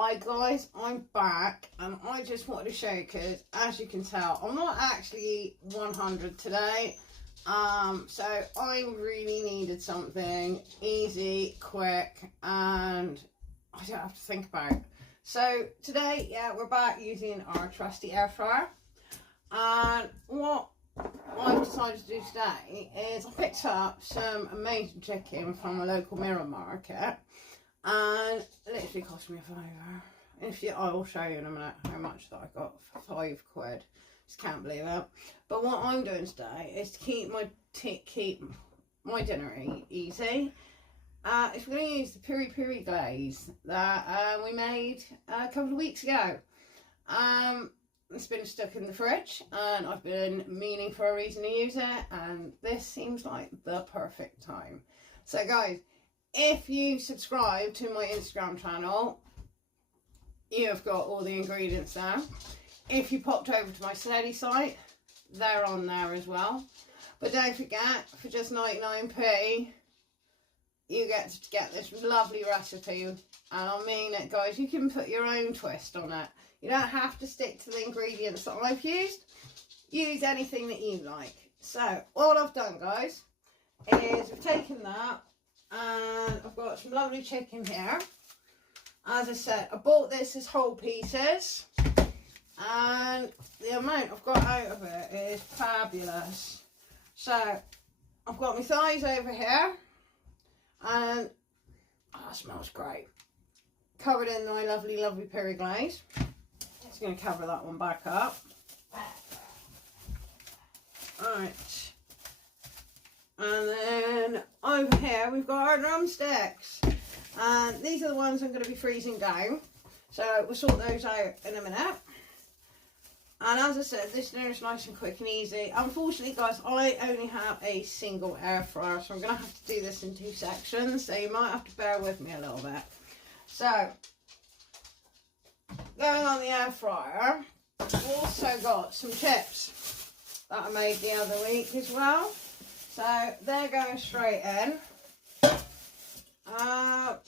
Hi guys, I'm back and I just wanted to show you because as you can tell I'm not actually 100 today, so I really needed something easy, quick, and I don't have to think about it. So today, yeah, we're back using our trusty air fryer, and what I've decided to do today is I picked up some amazing chicken from a local mirror market. And it literally cost me a fiver. I will show you in a minute how much that I got for £5. Just can't believe it. But what I'm doing today is to keep my dinner easy. It's going to use the peri glaze that we made a couple of weeks ago. It's been stuck in the fridge and I've been meaning for a reason to use it, and this seems like the perfect time. So guys, if you subscribe to my Instagram channel, you have got all the ingredients there. If you popped over to my Steady site, they're on there as well. But don't forget, for just 99p, you get to get this lovely recipe. And I mean it, guys, you can put your own twist on it. You don't have to stick to the ingredients that I've used. Use anything that you like. So, all I've done, guys, is I've taken that, and I've got some lovely chicken here. As I said, I bought this as whole pieces, and the amount I've got out of it is fabulous. So I've got my thighs over here, and that smells great. Covered in my lovely peri glaze. Just going to cover that one back up. Alright. And then over here we've got our drumsticks, and these are the ones I'm going to be freezing down, so we'll sort those out in a minute. And as I said, this dinner is nice and quick and easy. Unfortunately, guys, I only have a single air fryer, so I'm going to have to do this in 2 sections, so you might have to bear with me a little bit. So going on the air fryer, I've also got some chips that I made the other week as well. So they're going straight in.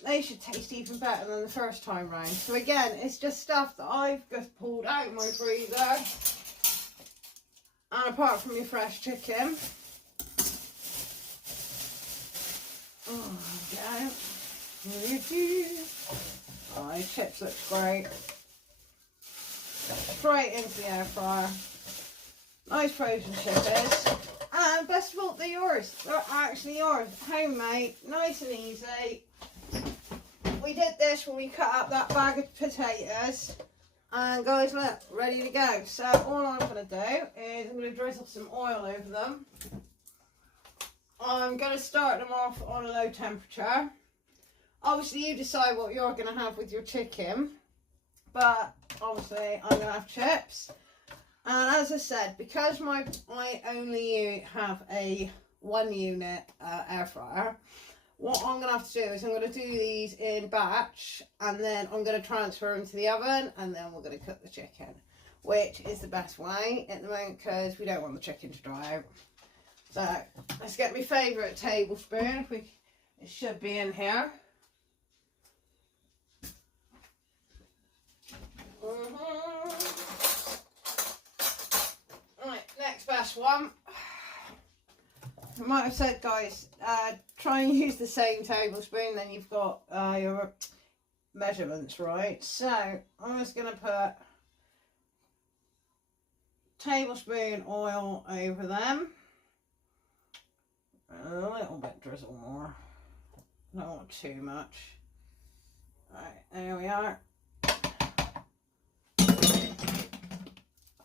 They should taste even better than the first time round. So again, it's just stuff that I've just pulled out of my freezer. And apart from your fresh chicken. Oh, yeah. Oh, the chips look great. Straight into the air fryer. Nice frozen chippers. And best of all, they're yours. They're actually yours. Homemade, nice and easy. We did this when we cut up that bag of potatoes. And guys, look, ready to go. So all I'm going to do is I'm going to drizzle some oil over them. I'm going to start them off on a low temperature. Obviously, you decide what you're going to have with your chicken. But obviously, I'm going to have chips. And as I said, because I only have a 1 unit air fryer, what I'm going to have to do is I'm going to do these in batch, and then I'm going to transfer them to the oven, and then we're going to cook the chicken, which is the best way at the moment because we don't want the chicken to dry out. So let's get my favourite tablespoon. It should be in here. Best one. I might have said, guys, try and use the same tablespoon, then you've got your measurements right. So I'm just going to put tablespoon oil over them, a little bit drizzle more, don't want too much. Right, there we are.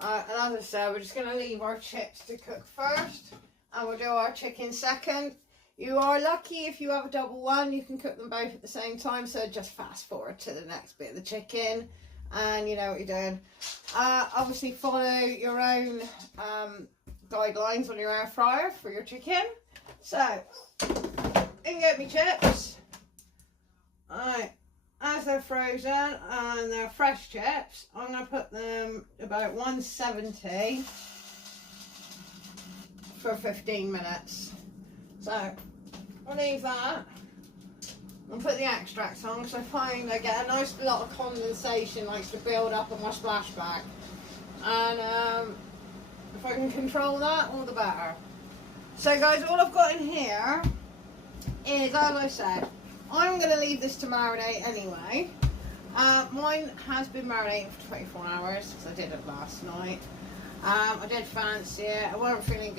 And as I said, we're just going to leave our chips to cook first, and we'll do our chicken second. You are lucky if you have a double one, you can cook them both at the same time, so just fast forward to the next bit of the chicken, and you know what you're doing. Obviously follow your own guidelines on your air fryer for your chicken. So, in get me chips. Alright. As they're frozen and they're fresh chips, I'm going to put them about 170 for 15 minutes. So, I'll leave that. and put the extracts on, because I find I get a nice lot of condensation likes to build up on my splashback, and if I can control that, all the better. So guys, all I've got in here is, as I said, I'm going to leave this to marinate anyway. Mine has been marinating for 24 hours because I did it last night. I did fancy it. I wasn't feeling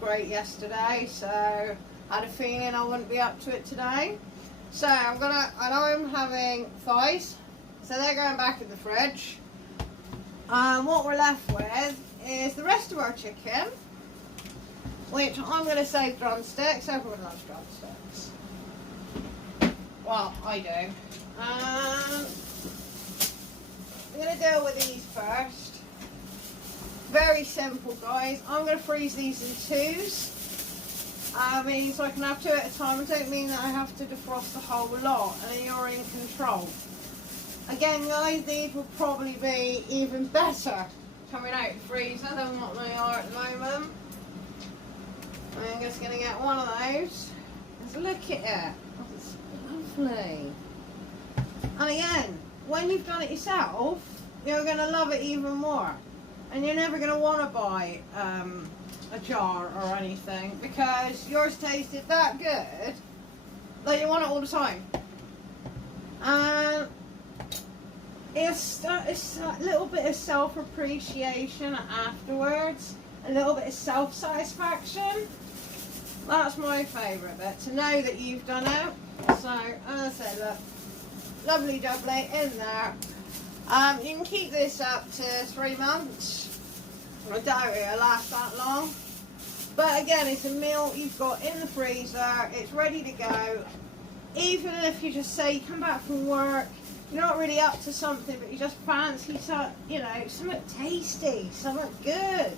great yesterday, so I had a feeling I wouldn't be up to it today. So I know I'm having thighs, so they're going back in the fridge. What we're left with is the rest of our chicken, which I'm going to save drumsticks. Everyone loves drumsticks. Well, I do. I'm going to deal with these first. Very simple, guys. I'm going to freeze these in twos. I mean, so I can have two at a time. I don't mean that I have to defrost the whole lot, and then you're in control. Again, guys, these will probably be even better coming out of the freezer than what they are at the moment. I'm just going to get one of those. Let's look at it. Oh, it's lovely. And again, when you've done it yourself, you're going to love it even more. And you're never going to want to buy a jar or anything, because yours tasted that good that you want it all the time. And it's a little bit of self-appreciation afterwards, a little bit of self-satisfaction. That's my favourite bit, to know that you've done it. So, as I said, look, lovely doubly in there. You can keep this up to 3 months. I doubt it'll last that long. But again, it's a meal you've got in the freezer. It's ready to go. Even if you just say you come back from work, you're not really up to something, but you just fancy some, you know, something tasty, something good.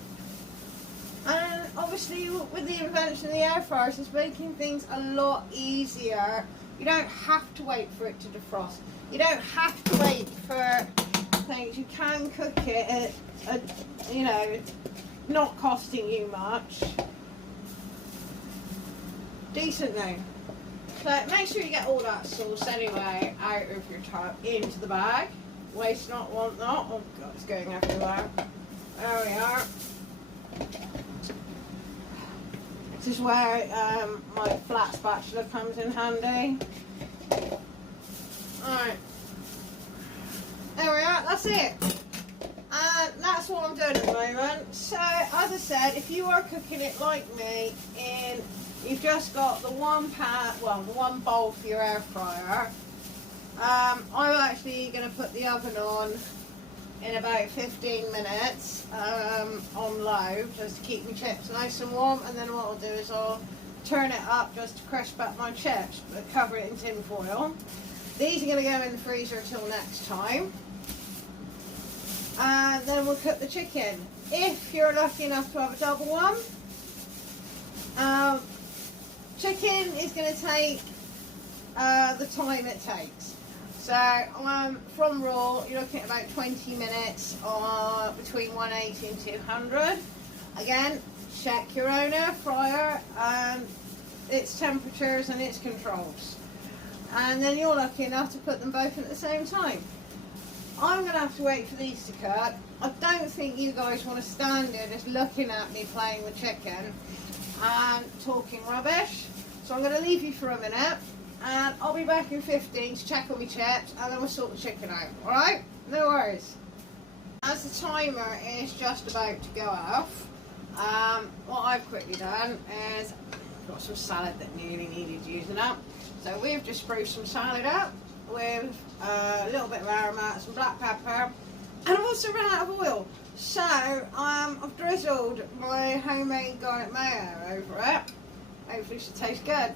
And obviously, with the invention of the air fryer, it's making things a lot easier. You don't have to wait for it to defrost. You don't have to wait for things. You can cook it at you know, not costing you much. Decently. So make sure you get all that sauce anyway out of your tub into the bag. Waste not, want not. Oh god, it's going everywhere. There we are. This is where my flat spatula comes in handy. Alright. There we are, that's it. And that's what I'm doing at the moment. So, as I said, if you are cooking it like me, you've just got the one pan, well, the one bowl for your air fryer. I'm actually going to put the oven on in about 15 minutes on low, just to keep my chips nice and warm. And then what I'll do is I'll turn it up just to crisp up my chips, but cover it in tin foil. These are going to go in the freezer until next time. And then we'll cook the chicken. If you're lucky enough to have a double one, chicken is going to take the time it takes. So from raw, you're looking at about 20 minutes or between 180 and 200. Again, check your own air fryer and its temperatures and its controls. And then you're lucky enough to put them both at the same time. I'm going to have to wait for these to cook. I don't think you guys want to stand here just looking at me playing with chicken and talking rubbish. So I'm going to leave you for a minute and I'll be back in 15 to check on my chips and then we'll sort the chicken out. Alright? No worries. As the timer is just about to go off, what I've quickly done is got some salad that nearly needed using up. So we've just spruced some salad up with a little bit of aromat, some black pepper, and I've also run out of oil. So I've drizzled my homemade garlic mayo over it. Hopefully it should taste good.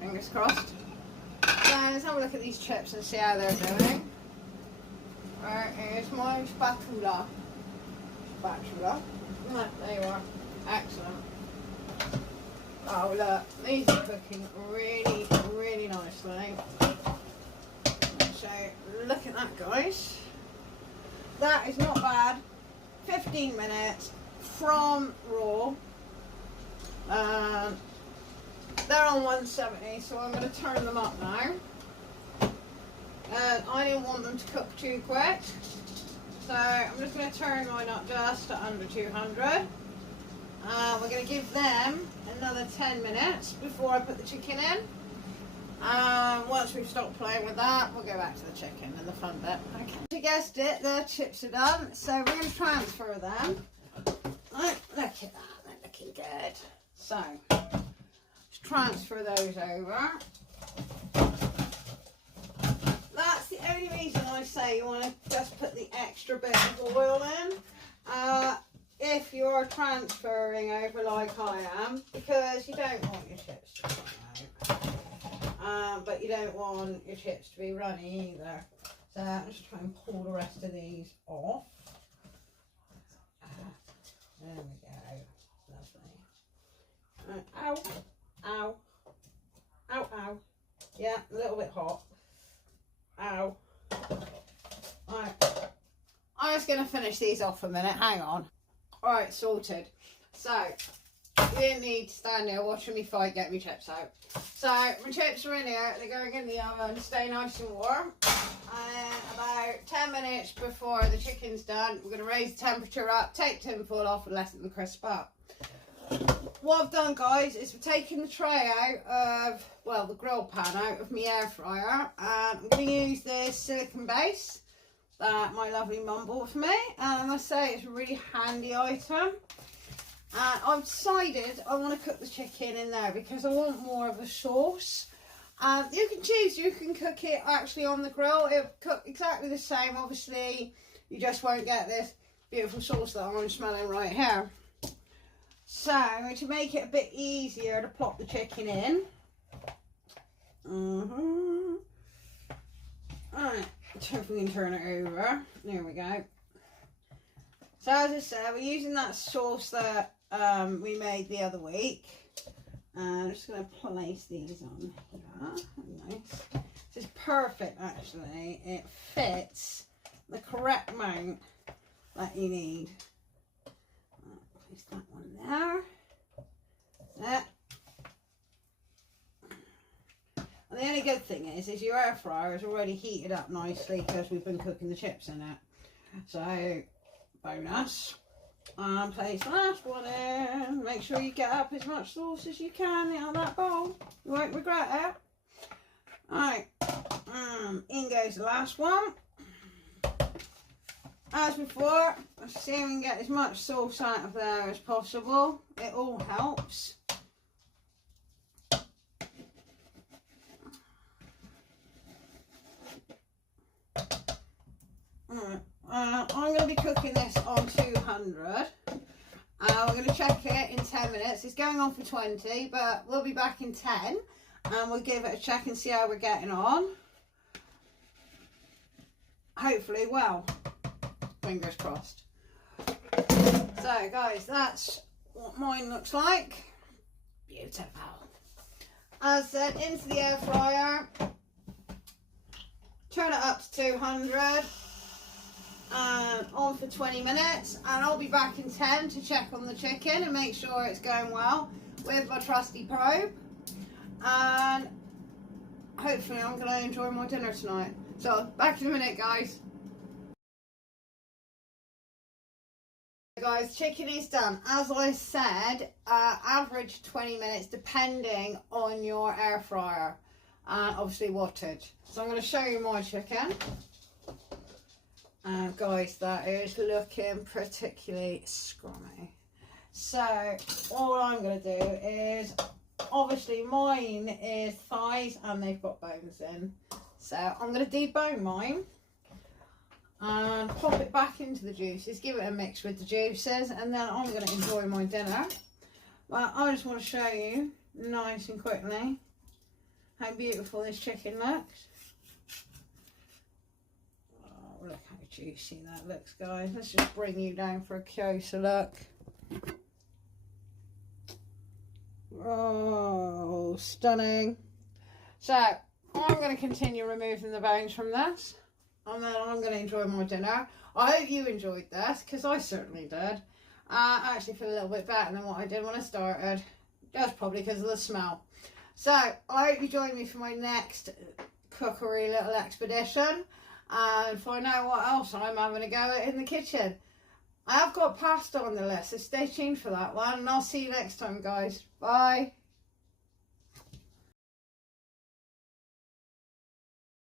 Fingers crossed. So let's have a look at these chips and see how they're doing. Where is my spatula? There you are. Excellent. Oh look, these are cooking really, really nicely. So look at that, guys. That is not bad. 15 minutes from raw. They're on 170, so I'm going to turn them up now. I didn't want them to cook too quick, so I'm just going to turn mine up just to under 200. We're going to give them another 10 minutes before I put the chicken in. Once we've stopped playing with that, we'll go back to the chicken and the fun bit. Okay. You guessed it, the chips are done, so we're going to transfer them. Right, look at that, they're looking good. So, let's transfer those over. That's the only reason I say you want to just put the extra bit of oil in. If you're transferring over like I am, because you don't want your chips to run out, but you don't want your chips to be runny either. So I'm just trying to pull the rest of these off. There we go, lovely. Ow, ow, ow, ow. Yeah, a little bit hot. Ow. Right, I'm just going to finish these off a minute, hang on. Alright, sorted. So, you didn't need to stand there watching me fight, get me chips out. So, my chips are in here, they're going in the oven, stay nice and warm. And about 10 minutes before the chicken's done, we're going to raise the temperature up, take tin foil off and let them crisp up. What I've done, guys, is we've taken the tray out of, well, the grill pan out of my air fryer. And I'm going to use this silicone base that my lovely mum bought for me, and I must say it's a really handy item. And I've decided I want to cook the chicken in there because I want more of a sauce. You can choose, you can cook it actually on the grill, it'll cook exactly the same. Obviously you just won't get this beautiful sauce that I'm smelling right here. So to make it a bit easier to plop the chicken in, alright, so if we can turn it over, there we go. So as I said, we're using that sauce that we made the other week. I'm just going to place these on here. Nice. This is perfect actually. It fits the correct amount that you need. Place that one there. There. And the only good thing is your air fryer is already heated up nicely because we've been cooking the chips in it. So, bonus. And place the last one in. Make sure you get up as much sauce as you can out of that bowl. You won't regret it. Alright, in goes the last one. As before, let's see if we can get as much sauce out of there as possible. It all helps. I'm going to be cooking this on 200. We're going to check it in 10 minutes. It's going on for 20, but we'll be back in 10 and we'll give it a check and see how we're getting on. Hopefully well. Fingers crossed. So guys, that's what mine looks like. Beautiful. As I said, into the air fryer. Turn it up to 200. On for 20 minutes, and I'll be back in 10 to check on the chicken and make sure it's going well with my trusty probe, and hopefully I'm going to enjoy my dinner tonight. So back in a minute, guys. Guys, chicken is done. As I said, average 20 minutes depending on your air fryer and obviously wattage. So I'm going to show you my chicken. Guys, that is looking particularly scrummy. So all I'm going to do is, obviously mine is thighs and they've got bones in. So I'm going to debone mine and pop it back into the juices, give it a mix with the juices, and then I'm going to enjoy my dinner. But I just want to show you nice and quickly how beautiful this chicken looks. Look how juicy that looks, guys. Let's just bring you down for a closer look. Oh, stunning. So, I'm going to continue removing the bones from this. And then I'm going to enjoy my dinner. I hope you enjoyed this, because I certainly did. I actually feel a little bit better than what I did when I started. That's probably because of the smell. So I hope you join me for my next cookery little expedition and find out what else I'm having a go at in the kitchen. I have got pasta on the list, so stay tuned for that one, and I'll see you next time, guys. Bye.